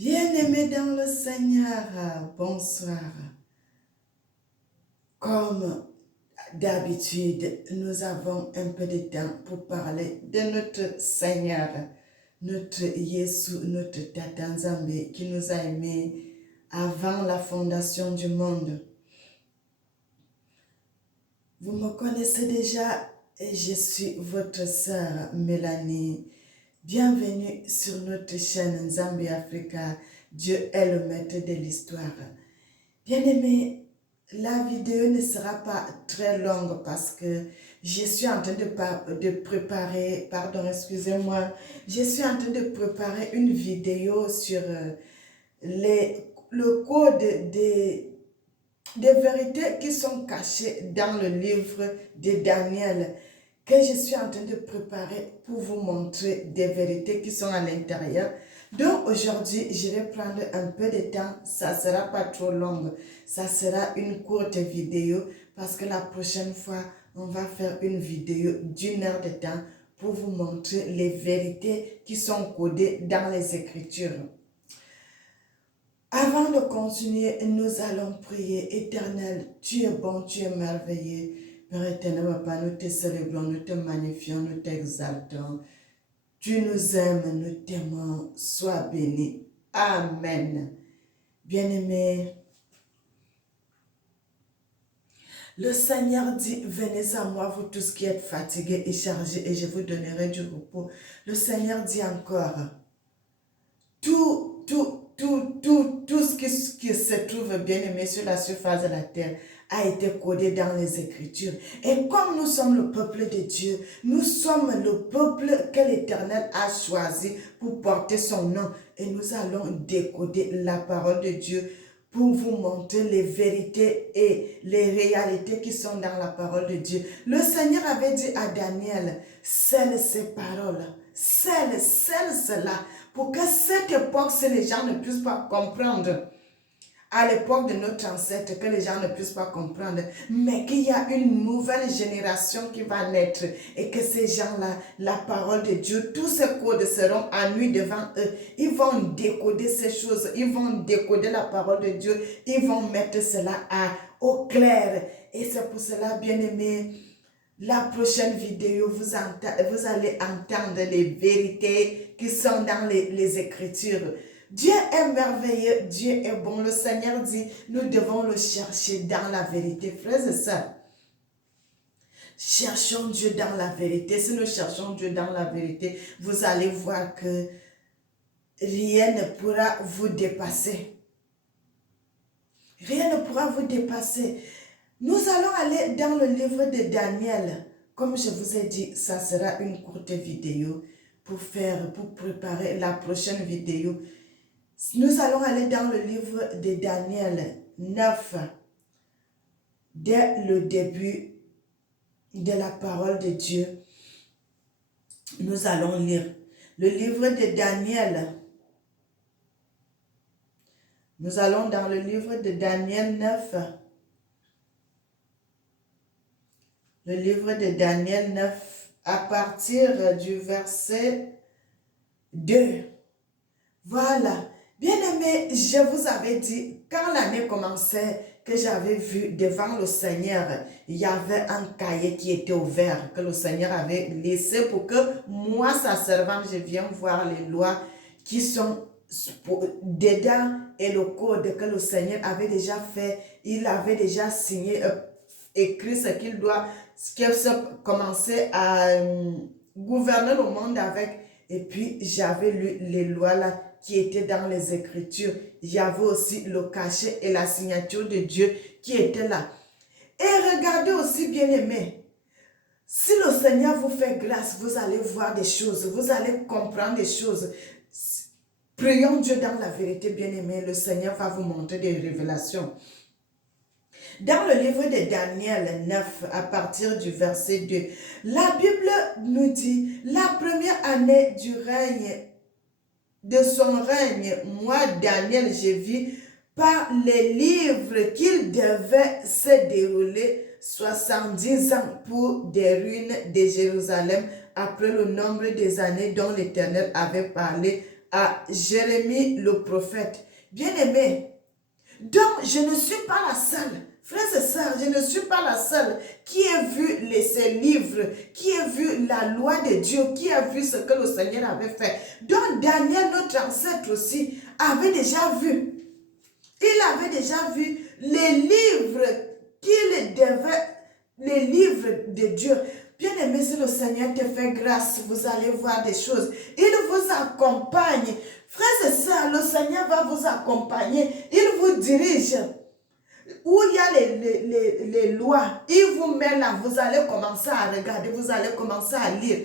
Bien-aimés dans le Seigneur, bonsoir. Comme d'habitude, nous avons un peu de temps pour parler de notre Seigneur, notre Jésus, notre Tata Nzambe qui nous a aimés avant la fondation du monde. Vous me connaissez déjà et je suis votre sœur Mélanie. Bienvenue sur notre chaîne Nzambe Africa. Dieu est le maître de l'histoire. Bien-aimés, la vidéo ne sera pas très longue parce que je suis en train de préparer, je suis en train de préparer une vidéo sur le code des vérités qui sont cachées dans le livre de Daniel, que je suis en train de préparer pour vous montrer des vérités qui sont à l'intérieur. Donc aujourd'hui, je vais prendre un peu de temps, ça ne sera pas trop long, ça sera une courte vidéo parce que la prochaine fois, on va faire une vidéo d'1 heure de temps pour vous montrer les vérités qui sont codées dans les Écritures. Avant de continuer, nous allons prier. Éternel, tu es bon, tu es merveilleux. Père éternel, Papa, nous te célébrons, nous te magnifions, nous t'exaltons. Tu nous aimes, nous t'aimons. Sois béni. Amen. Bien-aimés, le Seigneur dit, venez à moi, vous tous qui êtes fatigués et chargés, et je vous donnerai du repos. Le Seigneur dit encore, tout ce qui se trouve bien aimé sur la surface de la terre a été codé dans les Écritures. Et comme nous sommes le peuple de Dieu, nous sommes le peuple que l'Éternel a choisi pour porter son nom. Et nous allons décoder la parole de Dieu pour vous montrer les vérités et les réalités qui sont dans la parole de Dieu. Le Seigneur avait dit à Daniel, scelle ces paroles, scelle cela, pour que cette époque, si les gens ne puissent pas comprendre, à l'époque de notre ancêtre, que les gens ne puissent pas comprendre, mais qu'il y a une nouvelle génération qui va naître et que ces gens-là, la parole de Dieu, tous ces codes seront à nuit devant eux. Ils vont décoder ces choses, ils vont décoder la parole de Dieu, ils vont mettre cela au clair. Et c'est pour cela, bien-aimés, la prochaine vidéo, vous allez entendre les vérités qui sont dans les Écritures. Dieu est merveilleux, Dieu est bon. Le Seigneur dit, nous devons le chercher dans la vérité. Frères et sœurs, cherchons Dieu dans la vérité. Si nous cherchons Dieu dans la vérité, vous allez voir que rien ne pourra vous dépasser. Rien ne pourra vous dépasser. Nous allons aller dans le livre de Daniel. Comme je vous ai dit, ça sera une courte vidéo pour préparer la prochaine vidéo. Nous allons aller dans le livre de Daniel 9, dès le début de la parole de Dieu. Nous allons lire le livre de Daniel. Nous allons dans le livre de Daniel 9. Le livre de Daniel 9, à partir du verset 2. Voilà. Bien-aimés, je vous avais dit, quand l'année commençait, que j'avais vu devant le Seigneur, il y avait un cahier qui était ouvert, que le Seigneur avait laissé pour que moi, sa servante, je vienne voir les lois qui sont dedans et le code que le Seigneur avait déjà fait. Il avait déjà signé, écrit ce qu'il doit, commencer à gouverner le monde avec. Et puis, j'avais lu les lois là qui étaient dans les Écritures. Il y avait aussi le cachet et la signature de Dieu qui étaient là. Et regardez aussi, bien-aimés, si le Seigneur vous fait grâce, vous allez voir des choses, vous allez comprendre des choses. Prions Dieu dans la vérité, bien-aimés, le Seigneur va vous montrer des révélations. Dans le livre de Daniel 9, à partir du verset 2, la Bible nous dit, la première année du règne, de son règne, moi, Daniel, j'ai vu par les livres qu'il devait se dérouler 70 ans pour des ruines de Jérusalem après le nombre des années dont l'Éternel avait parlé à Jérémie le prophète. Bien-aimé, donc je ne suis pas la seule. Frères et sœurs, je ne suis pas la seule qui a vu ces livres, qui a vu la loi de Dieu, qui a vu ce que le Seigneur avait fait. Donc Daniel, notre ancêtre aussi, avait déjà vu. Il avait déjà vu les livres qu'il devait, les livres de Dieu. Bien aimé, si le Seigneur te fait grâce, vous allez voir des choses. Il vous accompagne. Frères et sœurs, le Seigneur va vous accompagner. Il vous dirige. Où il y a les lois, il vous met là, vous allez commencer à regarder, vous allez commencer à lire.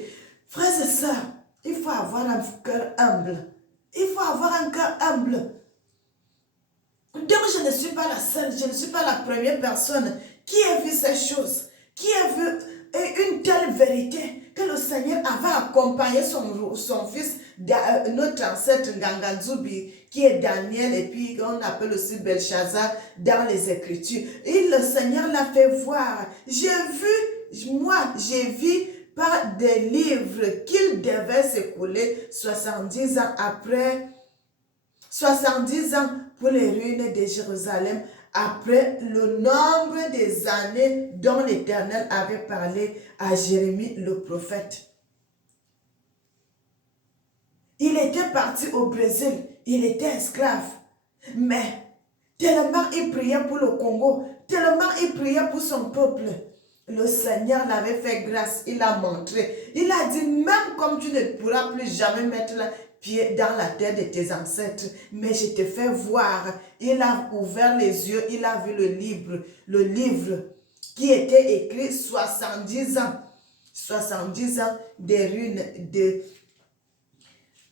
Frères et sœurs, il faut avoir un cœur humble. Il faut avoir un cœur humble. Donc je ne suis pas la seule, je ne suis pas la première personne qui a vu ces choses, qui a vu une telle vérité que le Seigneur avait accompagné son fils, notre ancêtre Nganganzubi, qui est Daniel, et puis on appelle aussi Belshazzar dans les Écritures. Et le Seigneur l'a fait voir. J'ai vu par des livres qu'il devait s'écouler 70 ans après, 70 ans pour les ruines de Jérusalem, après le nombre des années dont l'Éternel avait parlé à Jérémie le prophète. Il était parti au Brésil, il était esclave, mais tellement il priait pour le Congo, tellement il priait pour son peuple, le Seigneur l'avait fait grâce, il a montré. Il a dit, même comme tu ne pourras plus jamais mettre le pied dans la terre de tes ancêtres, mais je te fais voir. Il a ouvert les yeux, il a vu le livre qui était écrit 70 ans. 70 ans des ruines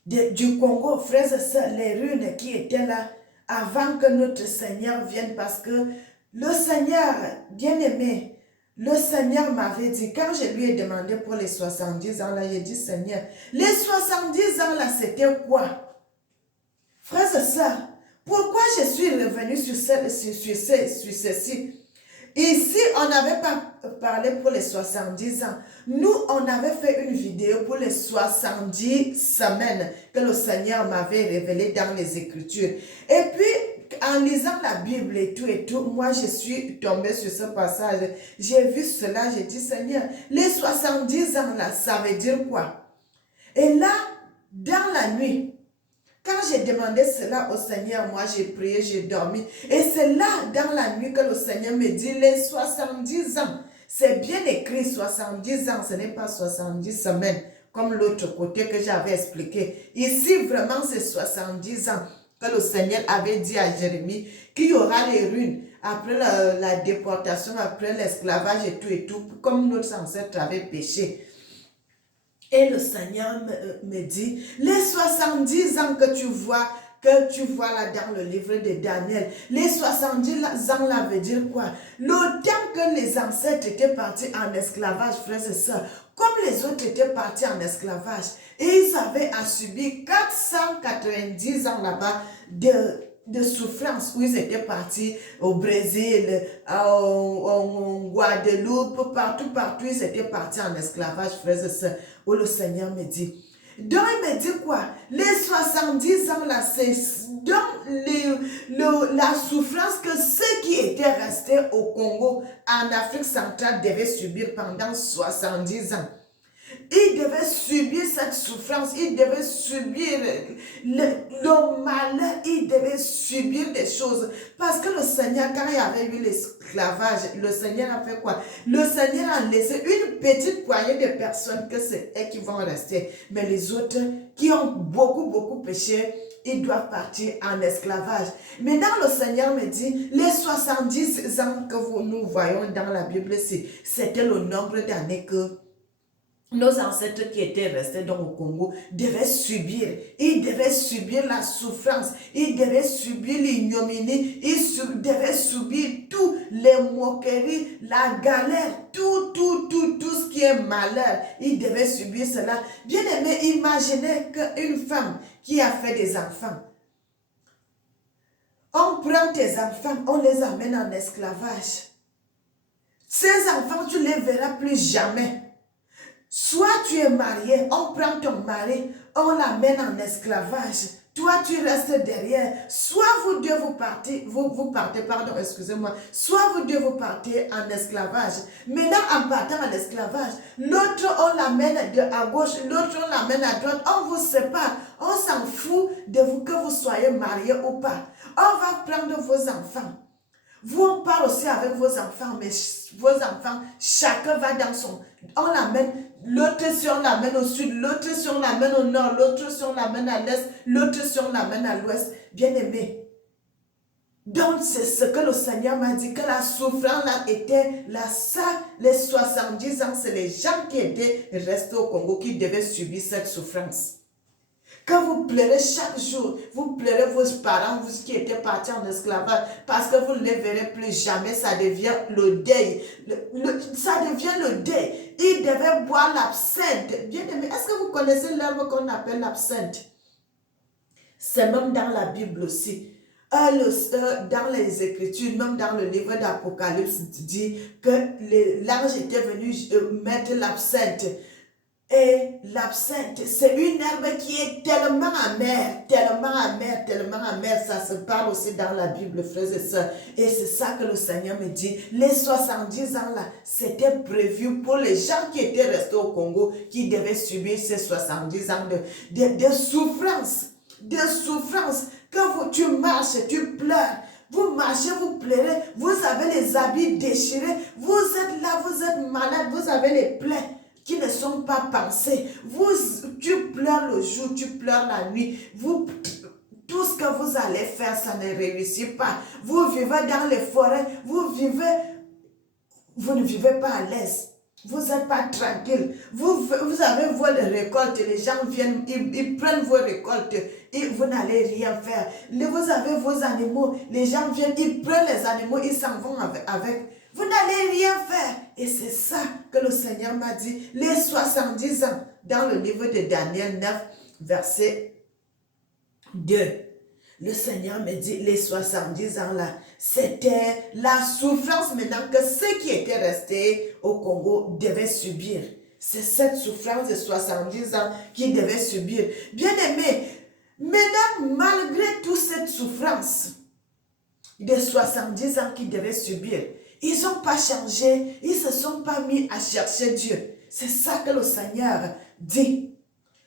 du Congo, frères et sœurs, les ruines qui étaient là avant que notre Seigneur vienne, parce que le Seigneur, bien-aimé, le Seigneur m'avait dit, quand je lui ai demandé pour les 70 ans, là, j'ai dit, Seigneur, les 70 ans, là, c'était quoi? Frères et sœurs, pourquoi je suis revenu sur ceci? Ici, on n'avait pas parlé pour les 70 ans. Nous, on avait fait une vidéo pour les 70 semaines que le Seigneur m'avait révélé dans les Écritures. Et puis, en lisant la Bible et tout, moi, je suis tombée sur ce passage. J'ai vu cela, j'ai dit, Seigneur, les 70 ans là, ça veut dire quoi? Et là, dans la nuit, quand j'ai demandé cela au Seigneur, moi j'ai prié, j'ai dormi. Et c'est là, dans la nuit, que le Seigneur me dit, les 70 ans, c'est bien écrit 70 ans, ce n'est pas 70 semaines, comme l'autre côté que j'avais expliqué. Ici, vraiment, c'est 70 ans que le Seigneur avait dit à Jérémie qu'il y aura les ruines après la déportation, après l'esclavage et tout, comme notre ancêtre avait péché. Et le Seigneur me dit, les 70 ans que tu vois là dans le livre de Daniel, les 70 ans là veut dire quoi? Le temps que les ancêtres étaient partis en esclavage, frères et sœurs, comme les autres étaient partis en esclavage, et ils avaient à subir 490 ans là-bas de souffrance, où ils étaient partis au Brésil, en Guadeloupe, partout, ils étaient partis en esclavage, frères et sœurs, où le Seigneur me dit. Donc, il me dit quoi? Les 70 ans là, c'est donc la souffrance que ceux qui étaient restés au Congo, en Afrique centrale, devaient subir pendant 70 ans. Il devait subir cette souffrance, il devait subir le malheur, il devait subir des choses. Parce que le Seigneur, quand il y avait eu l'esclavage, le Seigneur a fait quoi? Le Seigneur a laissé une petite poignée de personnes que c'est elles qui vont rester. Mais les autres qui ont beaucoup péché, ils doivent partir en esclavage. Maintenant, le Seigneur me dit, les 70 ans que nous voyons dans la Bible, c'était le nombre d'années que nos ancêtres qui étaient restés dans le Congo devaient subir. Ils devaient subir la souffrance. Ils devaient subir l'ignominie. Ils devaient subir toutes les moqueries, la galère, tout ce qui est malheur. Ils devaient subir cela. Bien aimé, imaginez qu'une femme qui a fait des enfants, on prend tes enfants, on les amène en esclavage. Ces enfants, tu ne les verras plus jamais. Soit tu es marié, on prend ton mari, on l'amène en esclavage. Toi, tu restes derrière. Soit vous deux vous partez, pardon, excusez-moi. Soit vous deux vous partez en esclavage. Maintenant, en partant en esclavage, l'autre, on l'amène à gauche, l'autre, on l'amène à droite. On vous sépare. On s'en fout de vous, que vous soyez mariés ou pas. On va prendre vos enfants. Vous, on parle aussi avec vos enfants, mais vos enfants, chacun va dans son... On l'amène, l'autre si on l'amène au sud, l'autre si on l'amène au nord, l'autre si on l'amène à l'est, l'autre si on l'amène à l'ouest. Bien-aimé. Donc, c'est ce que le Seigneur m'a dit, que la souffrance là était là, ça, les 70 ans, c'est les gens qui étaient restés au Congo qui devaient subir cette souffrance. Quand vous pleurez chaque jour, vous pleurez vos parents, vous qui étaient partis en esclavage, parce que vous ne les verrez plus jamais, ça devient le deuil. Ça devient le deuil. Ils devaient boire l'absinthe. Bien aimé, est-ce que vous connaissez l'herbe qu'on appelle l'absinthe? C'est même dans la Bible aussi. Dans les Écritures, même dans le livre d'Apocalypse, dit que l'ange était venu mettre l'absinthe. Et l'absinthe, c'est une herbe qui est tellement amère, tellement amère, tellement amère. Ça se parle aussi dans la Bible, frères et sœurs. Et c'est ça que le Seigneur me dit. Les 70 ans là, c'était prévu pour les gens qui étaient restés au Congo, qui devaient subir ces 70 ans de souffrance. De souffrance. Quand tu marches, tu pleures. Vous marchez, vous pleurez. Vous avez les habits déchirés. Vous êtes là, vous êtes malade. Vous avez les plaies qui ne sont pas pensées. Tu pleures le jour, tu pleures la nuit. Tout ce que vous allez faire, ça ne réussit pas. Vous vivez dans les forêts, vous ne vivez pas à l'aise. Vous n'êtes pas tranquille. Vous avez vos récoltes, les gens viennent, ils prennent vos récoltes et vous n'allez rien faire. Vous avez vos animaux, les gens viennent, ils prennent les animaux, ils s'en vont avec. Vous n'allez rien faire. Et c'est ça que le Seigneur m'a dit. Les 70 ans, dans le livre de Daniel 9, verset 2. Le Seigneur me dit, les 70 ans là, c'était la souffrance maintenant que ceux qui étaient restés au Congo devaient subir. C'est cette souffrance de 70 ans qu'ils devaient subir. Bien aimé, maintenant, malgré toute cette souffrance de 70 ans qu'ils devaient subir, ils n'ont pas changé, ils ne se sont pas mis à chercher Dieu. C'est ça que le Seigneur dit.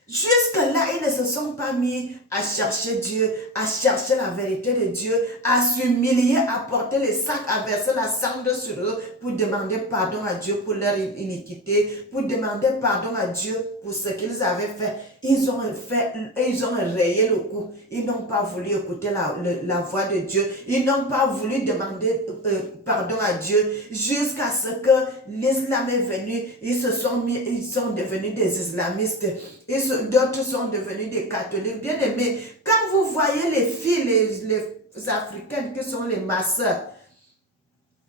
Jusque-là, ils ne se sont pas mis à chercher Dieu, à chercher la vérité de Dieu, à s'humilier, à porter les sacs, à verser la cendre sur eux pour demander pardon à Dieu pour leur iniquité, pour demander pardon à Dieu pour ce qu'ils avaient fait. Ils ont rayé le coup. Ils n'ont pas voulu écouter la voix de Dieu. Ils n'ont pas voulu demander pardon à Dieu jusqu'à ce que l'islam est venu. Ils sont devenus des islamistes. D'autres sont devenus des catholiques. Bien aimés, quand vous voyez les filles, les africaines qui sont les masseurs,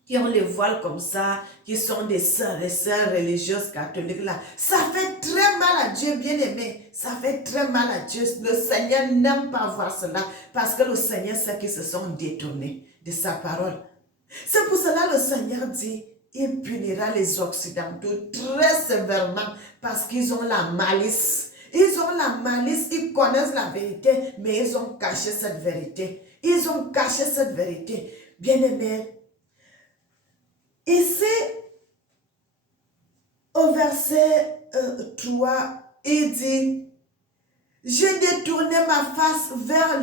qui ont les voiles comme ça, qui sont des sœurs, les sœurs religieuses catholiques là, ça fait très mal à Dieu, bien aimé. Ça fait très mal à Dieu. Le Seigneur n'aime pas voir cela parce que le Seigneur sait qu'ils se sont détournés de sa parole. C'est pour cela que le Seigneur dit, il punira les Occidentaux très sévèrement parce qu'ils ont la malice. Ils ont la malice, ils connaissent la vérité, mais ils ont caché cette vérité. Ils ont caché cette vérité. Bien aimé, ici, au verset 3, il dit, j'ai détourné ma face vers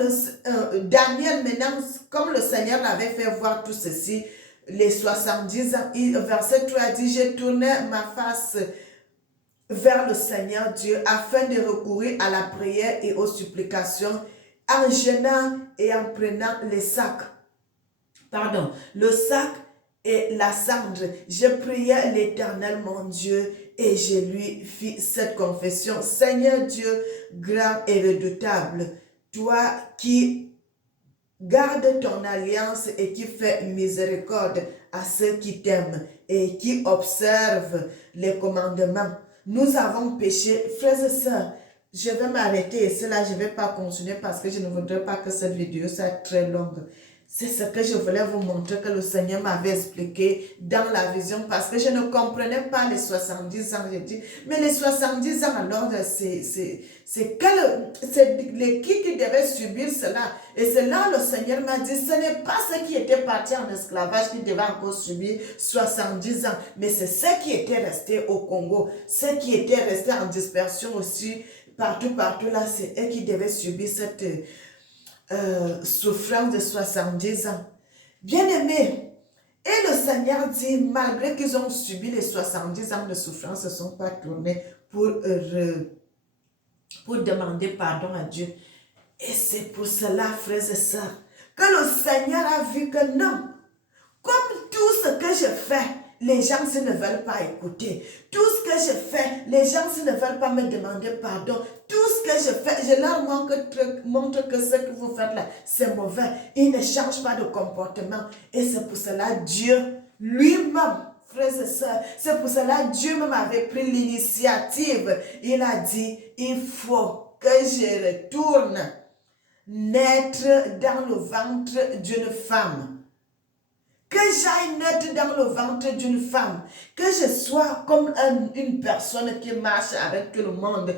Daniel maintenant, comme le Seigneur l'avait fait voir tout ceci, les 70 ans, verset 3 dit, j'ai tourné ma face vers le Seigneur Dieu afin de recourir à la prière et aux supplications en jeûnant et en prenant le sac et la cendre. Je priais l'Éternel mon Dieu et je lui fis cette confession. Seigneur Dieu, grand et redoutable, toi qui gardes ton alliance et qui fais miséricorde à ceux qui t'aiment et qui observent les commandements. Nous avons péché. Frères et sœurs, je vais m'arrêter ici là, je ne vais pas continuer parce que je ne voudrais pas que cette vidéo soit très longue. C'est ce que je voulais vous montrer que le Seigneur m'avait expliqué dans la vision parce que je ne comprenais pas les 70 ans. J'ai dit, mais les 70 ans alors, c'est qui devait subir cela? Et c'est là le Seigneur m'a dit, ce n'est pas ceux qui étaient partis en esclavage qui devaient encore subir 70 ans, mais c'est ceux qui étaient restés au Congo, ceux qui étaient restés en dispersion aussi, partout là, c'est eux qui devaient subir cette souffrance de 70 ans. Bien-aimés, et le Seigneur dit, malgré qu'ils ont subi les 70 ans de souffrance, ne se sont pas tournés pour demander pardon à Dieu. Et c'est pour cela, frères et sœurs, que le Seigneur a vu que non, comme tout ce que je fais, les gens ne veulent pas écouter. Tout ce que je fais, les gens ne veulent pas me demander pardon. Tout ce que je fais, je leur montre que ce que vous faites là, c'est mauvais. Ils ne changent pas de comportement. Et c'est pour cela Dieu lui-même, frères et sœurs, c'est pour cela Dieu même avait pris l'initiative. Il a dit, il faut que je retourne naître dans le ventre d'une femme. Que j'aille naître dans le ventre d'une femme, que je sois comme une personne qui marche avec tout le monde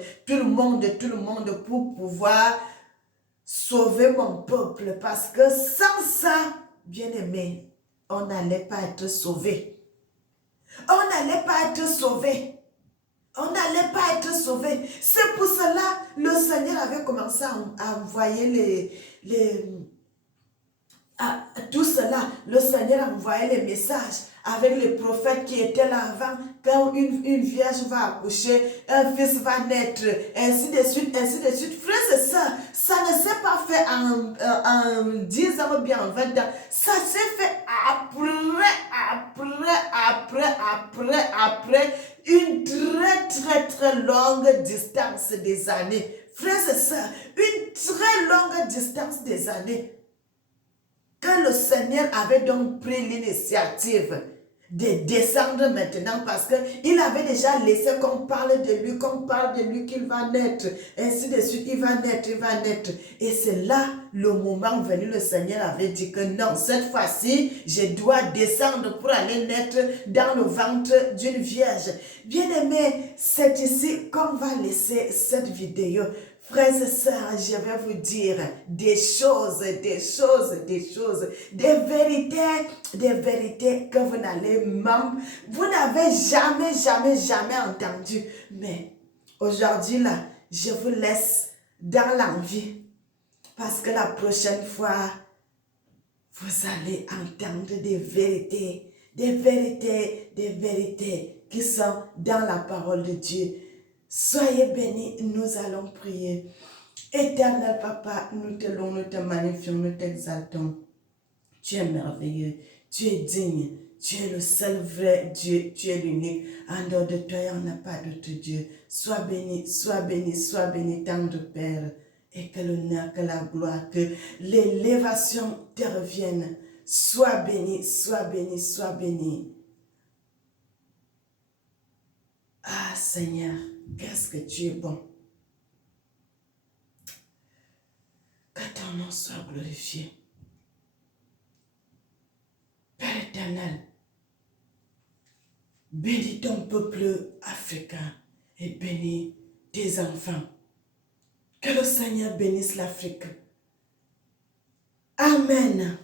pour pouvoir sauver mon peuple. Parce que sans ça, bien-aimé, on n'allait pas être sauvé. On n'allait pas être sauvé. On n'allait pas être sauvé. C'est pour cela que le Seigneur avait commencé à envoyer tout cela, le Seigneur envoyait les messages avec les prophètes qui étaient là avant. Quand une vierge va accoucher, un fils va naître, ainsi de suite, ainsi de suite. Frères et sœurs, ça ne s'est pas fait en 10 ans ou bien en 20 ans. Ça s'est fait après une très longue distance des années. Frères et sœurs, une très longue distance des années. Que le Seigneur avait donc pris l'initiative de descendre maintenant parce qu'il avait déjà laissé qu'on parle de lui qu'il va naître, ainsi de suite, il va naître. Et c'est là le moment venu, le Seigneur avait dit que non, cette fois-ci, je dois descendre pour aller naître dans le ventre d'une vierge. Bien-aimé, c'est ici qu'on va laisser cette vidéo. Frères et sœurs, je vais vous dire des vérités que vous n'avez jamais entendues. Mais aujourd'hui là, je vous laisse dans l'envie parce que la prochaine fois, vous allez entendre des vérités qui sont dans la parole de Dieu. Soyez bénis, nous allons prier. Éternel Papa, nous te louons, nous te magnifions, nous t'exaltons. Tu es merveilleux, tu es digne, tu es le seul vrai Dieu, tu es l'unique. En dehors de toi, il n'y en a pas d'autre Dieu. Sois béni, tendre Père, et que l'honneur, que la gloire, que l'élévation te revienne. Sois béni. Ah Seigneur, qu'est-ce que tu es bon. Que ton nom soit glorifié. Père éternel, bénis ton peuple africain et bénis tes enfants. Que le Seigneur bénisse l'Afrique. Amen.